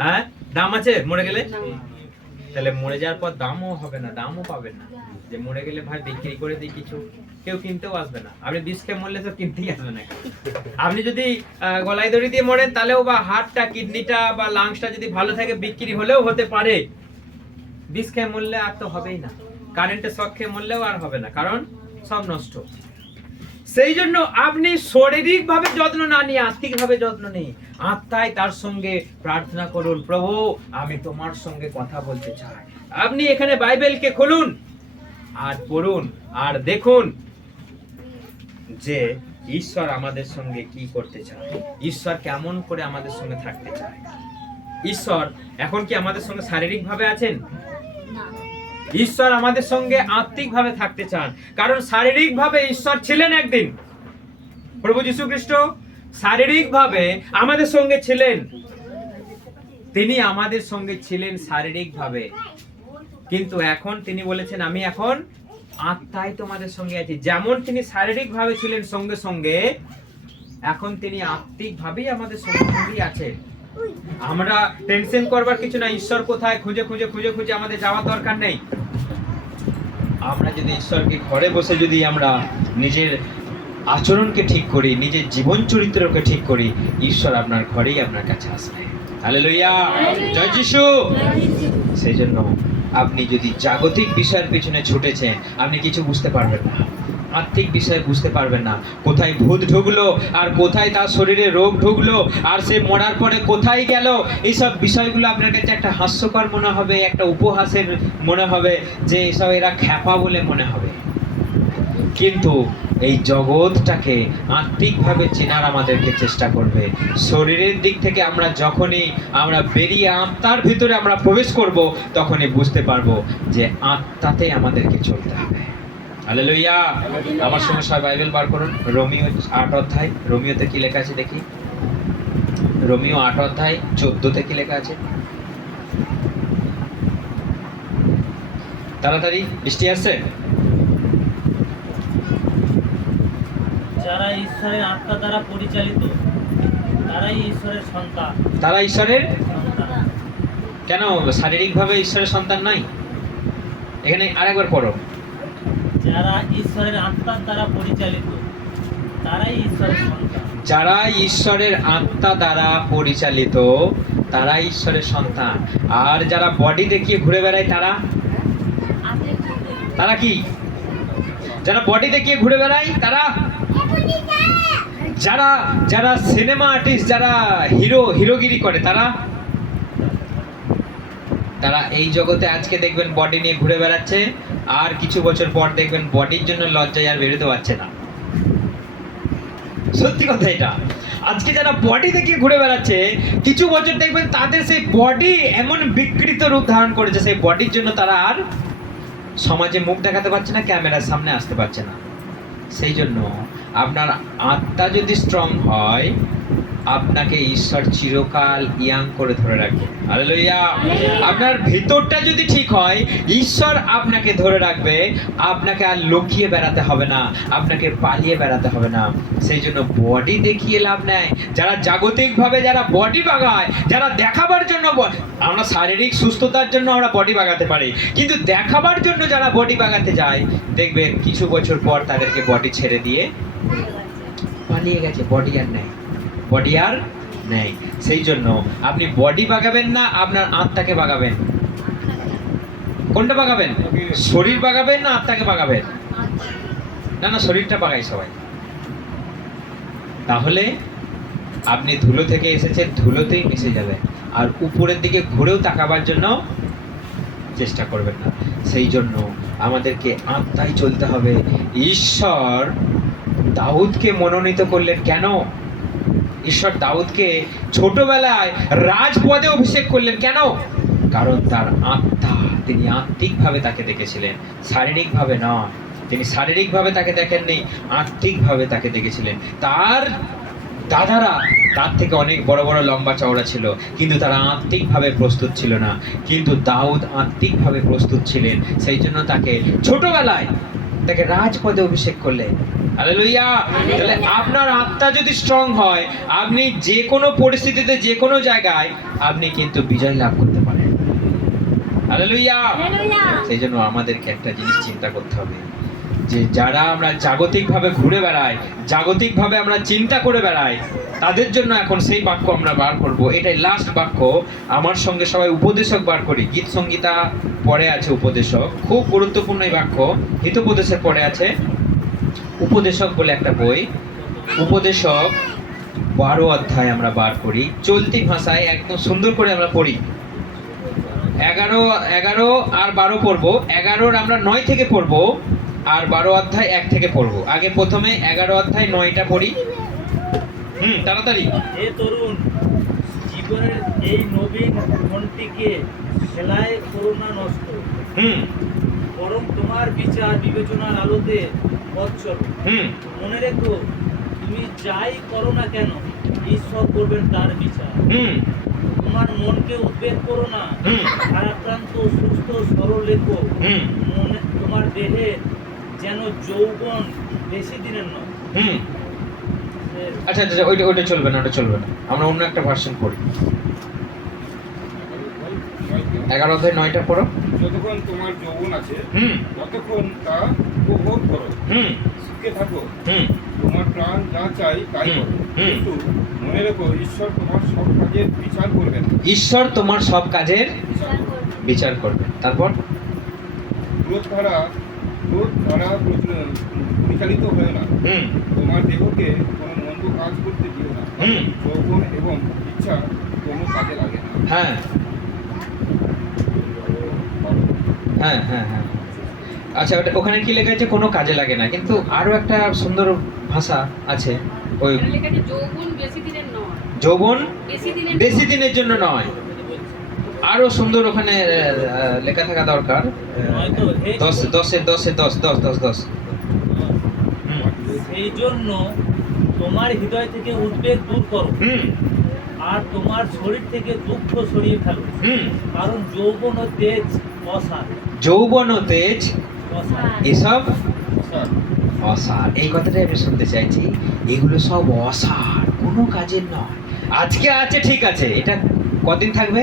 হ্যাঁ, দাম আছে মরে গেলে? তাহলে মরে যাওয়ার পর দামও হবে না, দামও পাবেন না। যে মরে গেলে ভাই বিক্রি করে দিই কিছু, কেউ কিনতেও আসবে না। আপনি বিষ খেয়ে মরলে তো কিনতেই আসবে না। আপনি যদি গলায় দড়ি দিয়ে মরেন, তাহলেও বা হার্টটা, কিডনিটা বা লাংসটা যদি ভালো থাকে বিক্রি হলেও হতে পারে। বিষ খেয়ে মরলে আর তো হবেই না, কারেন্টের শক খেয়ে মরলেও আর হবে না, কারণ সব নষ্ট। সেই জন্য আপনি শারীরিকভাবে যত্ন না নিয়ে আত্মিকভাবে যত্ন নিন। আত্মায় তার সঙ্গে প্রার্থনা করুন, প্রভু আমি তোমার সঙ্গে কথা বলতে চাই। আপনি এখানে বাইবেলকে খুলুন আর পড়ুন আর দেখুন যে ঈশ্বর আমাদের সঙ্গে কি করতে চায়, ঈশ্বর কেমন করে আমাদের সঙ্গে থাকতে চায়। ঈশ্বর এখন কি আমাদের সঙ্গে শারীরিকভাবে আছেন? না, ঈশ্বর আমাদের সঙ্গে আত্মিকভাবে থাকতে চান। কারণ শারীরিকভাবে ঈশ্বর ছিলেন একদিন, প্রভু যীশু খ্রিস্ট শারীরিকভাবে আমাদের সঙ্গে ছিলেন, তিনি আমাদের সঙ্গে ছিলেন শারীরিকভাবে, কিন্তু এখন তিনি বলেছেন আমি এখন আত্মায় তোমাদের সঙ্গে আছি। যেমন তিনি শারীরিকভাবে ছিলেন সঙ্গে সঙ্গে, এখন তিনি আত্মিকভাবেই আমাদের সঙ্গে সঙ্গেই আছেন। আমরা টেনশন করবার কিছু না, ঈশ্বর কোথায় খুঁজে খুঁজে খুঁজে খুঁজে আমাদের যাওয়ার দরকার নেই। আমরা যদি ঈশ্বরকে ঘরে বসে যদি আমরা নিজের আচরণকে ঠিক করি, নিজের জীবন চরিত্রকে ঠিক করি, ঈশ্বর আপনার ঘরেই আপনার কাছে আসবে। হালেলুয়া, জয় যিশু। সেই জন্য আপনি যদি জাগতিক বিষয়ের পিছনে ছুটেছেন, আপনি কিছু বুঝতে পারবেন না, আত্মিক বিষয় বুঝতে পারবেন না। কোথায় ভূত ঢুকলো আর কোথায় তার শরীরে রোগ ঢুকলো আর সে মরার পরে কোথায় গেল, এইসব বিষয়গুলো আপনার কাছে একটা হাস্যকর মনে হবে, একটা উপহাসের মনে হবে, যে এসব এরা খ্যাপা বলে মনে হবে। কিন্তু এই জগৎটাকে আত্মিকভাবে চেনার আমাদেরকে চেষ্টা করবে। শরীরের দিক থেকে যখনই আমরা বেরিয়ে আত্মার ভিতরে আমরা প্রবেশ করব, তখনই বুঝতে পারবো যে আত্মাতে আমাদেরকে চলতে হবে। হালেলুয়া। আমার সঙ্গে সবাই বাইবেল বার করুন, রোমিও 8 অধ্যায়। রোমিওতে কি লেখা আছে দেখি, রোমিও 8 অধ্যায় 14তে কি লেখা আছে? তাড়াতাড়ি, বৃষ্টি আসছে। যারা ঈশ্বরের আত্মা দ্বারা পরিচালিত তারাই ঈশ্বরের সন্তান। তারা ঈশ্বরের সন্তান। কেন শারীরিকভাবে ঈশ্বরের সন্তান নয়? এখানে আরেকবার পড়ো। যারা ঈশ্বরের আত্মার দ্বারা পরিচালিত তারাই ঈশ্বরের সন্তান। যারা ঈশ্বরের আত্মা দ্বারা পরিচালিত তারা ঈশ্বরের সন্তান। আর যারা বডি দেখিয়ে ঘুরে বেড়ায় তারা কি? যারা বডি দেখিয়ে ঘুরে বেড়ায় তারা, যারা যারা সিনেমা আর্টিস্ট, যারা হিরোগিরি করে তারা এই জগতে আজকে দেখবেন বডি নিয়ে ঘুরে বেড়াচ্ছে, আর কিছু বছর পর দেখবেন বডির জন্য লজ্জায় আর বেরোতে পারছে না। সত্যি কথা এটা। আজকে যারা বডি দেখিয়ে ঘুরে বেড়াচ্ছে, কিছু বছর দেখবেন তাদের সেই বডি এমন বিকৃত রূপ ধারণ করেছে, সেই বডির জন্য তারা আর সমাজে মুখ দেখাতে পারছে না, ক্যামেরার সামনে আসতে পারছে না। সেই জন্য আপনার আত্মা যদি স্ট্রং হয়, আপনাকে ঈশ্বর চিরকাল ইয়াং করে ধরে রাখবে। হালেলুয়া। আপনার ভিতরটা যদি ঠিক হয়, ঈশ্বর আপনাকে ধরে রাখবে, আপনাকে আর লুকিয়ে বেড়াতে হবে না, আপনাকে পালিয়ে বেড়াতে হবে না। সেই জন্য বডি দেখিয়ে লাভ নেই। যারা জাগতিকভাবে যারা বডি বাগায়, যারা দেখাবার জন্য, আমরা শারীরিক সুস্থতার জন্য আমরা বডি বাগাতে পারি, কিন্তু দেখাবার জন্য যারা বডি বাগাতে যায়, দেখবেন কিছু বছর পর তাদেরকে বডি ছেড়ে দিয়ে পালিয়ে গেছে, বডি আর নেই, বডি আর নেই। সেই জন্য আপনি বডি বাগাবেন না, আপনার আত্মাকে বাগাবেন। কোনটা বাগাবেন? শরীর বাগাবেন না আত্মাকে বাগাবেন? না, শরীরটা বাগাই সবাই। তাহলে আপনি ধুলো থেকে এসেছেন, ধুলোতেই মিশে যাবেন, আর উপরের দিকে ঘুরেও তাকাবার জন্য চেষ্টা করবেন না। সেই জন্য আমাদেরকে আত্মায় চলতে হবে। ঈশ্বর দাউদকে মনোনীত করলেন কেন? ঈশ্বর দাউদকে ছোটবেলায় রাজপদে অভিষেক করলেন কেন? কারণ তার আত্মা, তিনি আত্মিকভাবে তাকে দেখেছিলেন, শারীরিকভাবে নয়। তিনি শারীরিকভাবে তাকে দেখেননি, আত্মিকভাবে তাকে দেখেছিলেন। তার দাদারা তার থেকে অনেক বড় বড় লম্বা চওড়া ছিল, কিন্তু তারা আত্মিকভাবে প্রস্তুত ছিল না। কিন্তু দাউদ আত্মিকভাবে প্রস্তুত ছিলেন, সেই জন্য তাকে ছোটবেলায় তাকে রাজপদে অভিষেক করলেন। হালেলুয়া। তাহলে আপনার আত্মা যদি স্ট্রং হয়, আপনি যে কোনো পরিস্থিতিতে, যে কোনো জায়গায় আপনি কিন্তু বিজয় লাভ করতে পারেন। হালেলুয়া। সেই জন্য আমাদেরকে একটা জিনিস চিন্তা করতে হবে, যে যারা আমরা জাগতিকভাবে ঘুরে বেড়াই, জাগতিকভাবে আমরা চিন্তা করে বেড়াই, তাদের জন্য এখন সেই বাক্য আমরা বার করব। এটাই লাস্ট বাক্য। আমার সঙ্গে সবাই উপদেশক বার করি। গীত সংগীতা পরে আছে উপদেশক, খুব গুরুত্বপূর্ণ এই বাক্য। হিতোপদেশের পরে আছে উপদেশক বলে একটা বই, উপদেশক 12 অধ্যায় আমরা বার করি, চলতি ভাষায় একদম সুন্দর করে আমরা পড়ি। 11 আর 12 পড়বো, 11 আমরা 9 থেকে পড়বো, আর 12 অধ্যায় 1 থেকে পড়বো। আগে প্রথমে 11 অধ্যায় 9টা পড়ি। তাড়াতাড়ি। হে তরুণ, জীবনের এই নবীন মনটিকে সেলাই করো না নষ্ট, বরং তোমার বিচার বিবেচনার আলোতে পথ চলো। মনে রেখো, তুমি যাই করো না কেন, ঈশ্বর করবেন তার বিচার। তোমার মনকে উদ্বেগ করো না, ভারাক্রান্ত সুস্থ সরল রেখো। মনে তোমার দেহে যেন যৌবন বেশি দিনের নয়। আচ্ছা আচ্ছা, ওইটা চলবে না, ওটা চলবে না, আমরা অন্য একটা ভার্সন পড়ি। 11 অধ্যায় 9টা পড়ো। যতক্ষণ তোমার যৌবন আছে ততক্ষণ তা উপভোগ করো, সুখে থাকো, তোমার প্রাণ যা চাই তাই করো। কিন্তু মনে রেখো, ঈশ্বর তোমার সব কাজের বিচার করবেন। ঈশ্বর তোমার সব কাজের বিচার করবেন। তারপর ক্রোধ দ্বারা পরিচালিত হয় না, তোমার দেহকে কোনো মন্দ কাজ করতে দিও না। যৌবন এবং ইচ্ছা কোনো কাজে লাগে না। হ্যাঁ হ্যাঁ হ্যাঁ হ্যাঁ, আচ্ছা ওখানে কি লেখা আছে? কোনো কাজে লাগে না, কিন্তু আরো একটা সুন্দর ভাষা আছে, ওই এখানে লেখা আছে যৌবন বেশি দিনের নয়। যৌবন বেশি নয়। দিনের জন্য নয়। আরো সুন্দর ওখানে লেখা থাকা দরকার। 10 সেই জন্য তোমার হৃদয় থেকে উদ্বেগ দূর করো, আর তোমার শরীর থেকে দুঃখ সরিয়ে ফেলো। কারণ যৌবন ও তেজ অসার। যৌবন ও তেজ অসার। এসব অসার। এই কথাটাই আমি শুনতে চাইছি, এগুলো সব অসার, কোনো কাজের নয়। আজকে আছে ঠিক আছে, এটা কদিন থাকবে?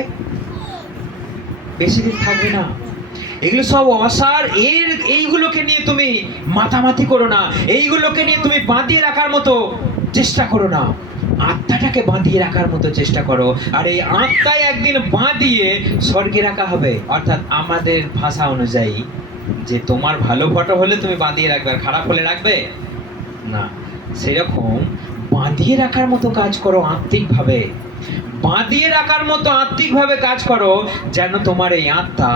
বেশি দিন থাকবে না। এগুলো সব অসার। এইগুলোকে নিয়ে তুমি মাতামাতি করো না, এইগুলোকে নিয়ে তুমি বাঁধিয়ে রাখার মতো চেষ্টা করো না। আত্মাটাকে বাঁধিয়ে রাখার মতো চেষ্টা করো, আর এই আত্মায় একদিন বাঁধিয়ে স্বর্গে রাখা হবে। অর্থাৎ আমাদের ভাষা অনুযায়ী, যে তোমার ভালো ফটো হলে তুমি বাঁধিয়ে রাখবে, আর খারাপ হলে রাখবে না। সেরকম বাঁধিয়ে রাখার মতো কাজ করো, আত্মিকভাবে বাঁধিয়ে রাখার মতো আত্মিকভাবে কাজ করো, যেন তোমার এই আত্মা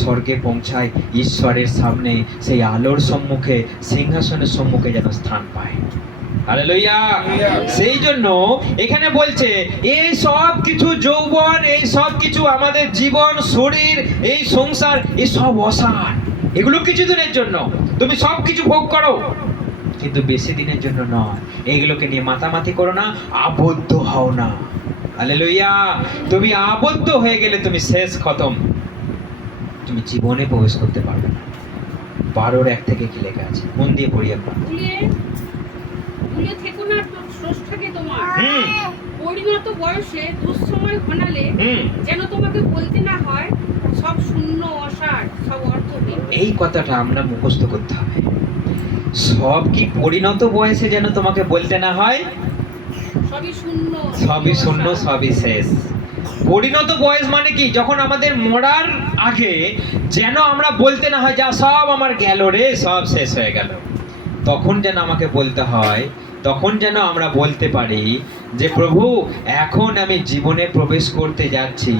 স্বর্গে পৌঁছায়, ঈশ্বরের সামনে সেই আলোর সম্মুখে, সিংহাসনের সম্মুখে যেন স্থান পায়। হালেলুয়া। সেই জন্য এখানে বলছে এই সব কিছু যৌবন, এই সব কিছু আমাদের জীবন, শরীর, এই সংসার, এই সব অসার। এগুলো কিছু দিনের জন্য, তুমি সব কিছু ভোগ করো, কিন্তু বেশি দিনের জন্য নয়। এইগুলোকে নিয়ে মাতামাতি করো না, আবদ্ধ হও না। হালেলুয়া। তুমি আবদ্ধ হয়ে গেলে তুমি শেষ, খতম, তুমি জীবনে প্রবেশ করতে পারবে না। 12:1 থেকে কি লেখা আছে? মন দিয়ে পড়ি আমরা। ভুলে থেকো না স্রষ্টাকে তোমার, পরিণত বয়সে দুঃসময় ঘনালে যেন তোমাকে বলতে না হয় সব শূন্য, অসার, সব অর্থহীন। এই কথাটা আমরা মুখস্থ করতে হবে। সব কি পরিণত বয়সে যেন তোমাকে বলতে না হয় সবই শূন্য, সবই শূন্য, সবই শেষ। পরিণত বয়স মানে কি? যখন আমাদের মরার আগে যেন আমরা বলতে না হয় যা সব আমার গেল রে, সব শেষ হয়ে গেল। তখন যেন আমাকে বলতে হয়, তখন যেন আমরা বলতে পারি যে প্রভু, এখন আমি জীবনে প্রবেশ করতে যাচ্ছি,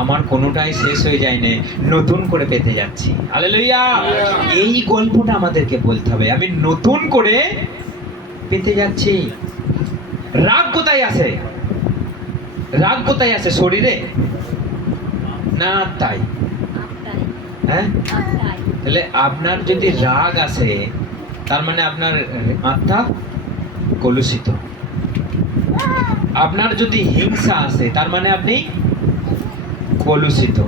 আমার কোনোটাই শেষ হয়ে যায়নি, নতুন করে পেতে যাচ্ছি। হালেলুয়া। এই গল্পটা আমাদেরকে বলতে হবে, আমি নতুন করে পেতে যাচ্ছি। রাগ কোথায় আছে? রাগ কোথায় আছে? শরীরে না আত্মায়? হ্যাঁ, তাহলে আপনার যদি রাগ আসে, তার মানে আপনার আত্মা কলুষিত। আপনার যদি হিংসা আসে, তার মানে আপনি কলুষিত।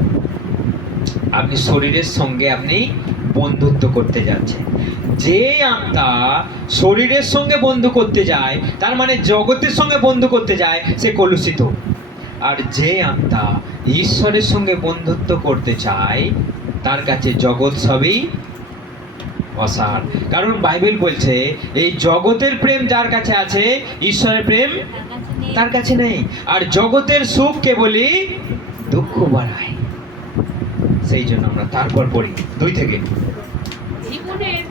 আপনি শরীরের সঙ্গে আপনি বন্ধুত্ব করতে যাচ্ছেন। যে আত্মা শরীরের সঙ্গে বন্ধু করতে যায়, তার মানে জগতের সঙ্গে বন্ধু করতে যায়, সে কলুষিত। আর যে আত্মা ঈশ্বরের সঙ্গে বন্ধুত্ব করতে চায়, তার কাছে জগৎ সবই অসার। কারণ বাইবেল বলছে এই জগতের প্রেম যার কাছে আছে, ঈশ্বরের প্রেম তার কাছে নেই। আর জগতের সুখ কেবলই দুঃখ বাড়ায়। সেই জন্য আমরা তারপর পড়ি 2 থেকে। জীবনের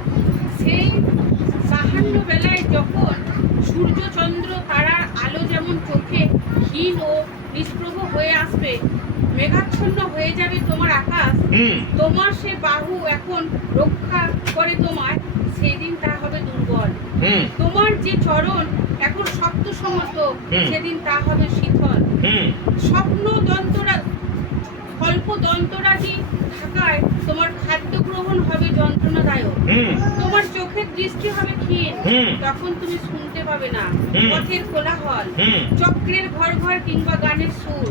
সেই সাহায্য চন্দ্র তারার আলো যেমন চোখে হীন ও নিষ্প্রভ হয়ে আসবে, মেঘাচ্ছন্ন হয়ে যাবে তোমার আকাশ, হুম তোমার সে বাহু এখন রক্ষা করে তোমায়, সেদিন তা হবে দুর্বল। হুম তোমার যে চরণ এখন শক্ত সমস্ত, হুম। সেদিন তা হবে শীতল। হুম স্বপ্ন দন্তরা অল্প দন্তরাজি থাকায় তোমার খাদ্য গ্রহণ হবে যন্ত্রণাদায়ক। হুম তোমার চোখের দৃষ্টি হবে ক্ষীণ, হুম। তখন তুমি শুনতে পাবে না হুম। পথের কোলাহল, হুম। চক্রের ঘর ঘর কিংবা গানের সুর।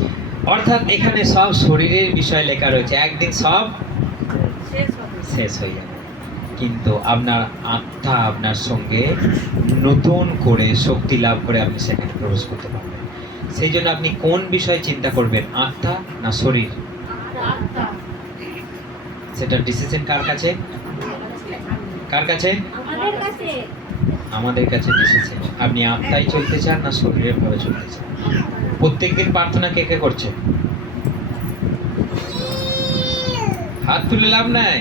অর্থাৎ এখানে সব শরীরের বিষয় লেখা রয়েছে, একদিন সব শেষ হবে। শেষ হয়ে যাবে, কিন্তু আপনার আত্মা আপনার সঙ্গে নতুন করে শক্তি লাভ করে আপনি সেখানে প্রবেশ করতে পারবেন। সেই জন্য আপনি কোন বিষয়ে চিন্তা করবেন, আত্মা না শরীর? সেটা ডিসিশন কার কাছে? কার কাছে? আমাদের কাছে। আমাদের কাছে ডিসিশন। আপনি আত্মায় চলতে চান না শরীরের ভাবে চলতে চান? প্রত্যেকদিন প্রার্থনা কে কে করছে? হাত তুলে লাভ নাই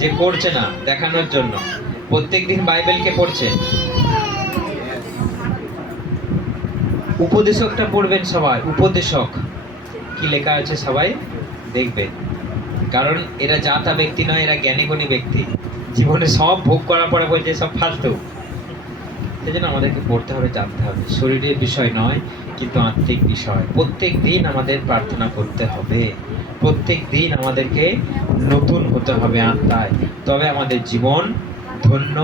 যে করছে না, দেখানোর জন্য। প্রত্যেকদিন বাইবেল কে পড়ছে? উপদেশকটা পড়বেন সবাই। উপদেশক কি লেখা আছে সবাই দেখবেন, কারণ এরা জাতা ব্যক্তি নয়, এরা জ্ঞানীগুণী ব্যক্তি। জীবনে সব ভোগ করার পরে বলছে সব ফালতু। সেই জন্য আমাদেরকে পড়তে হবে, জানতে হবে। শরীরের বিষয় নয়, কিন্তু আত্মিক বিষয়। প্রত্যেক দিন আমাদের প্রার্থনা করতে হবে, প্রত্যেক দিন আমাদেরকে নতুন হতে হবে আত্মায়, তবে আমাদের জীবন ধন্য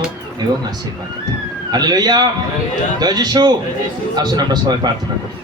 এবং আশীর্বাদ। হালেলুয়া, জয় যিশু। আসুন আমরা সবাই প্রার্থনা করি।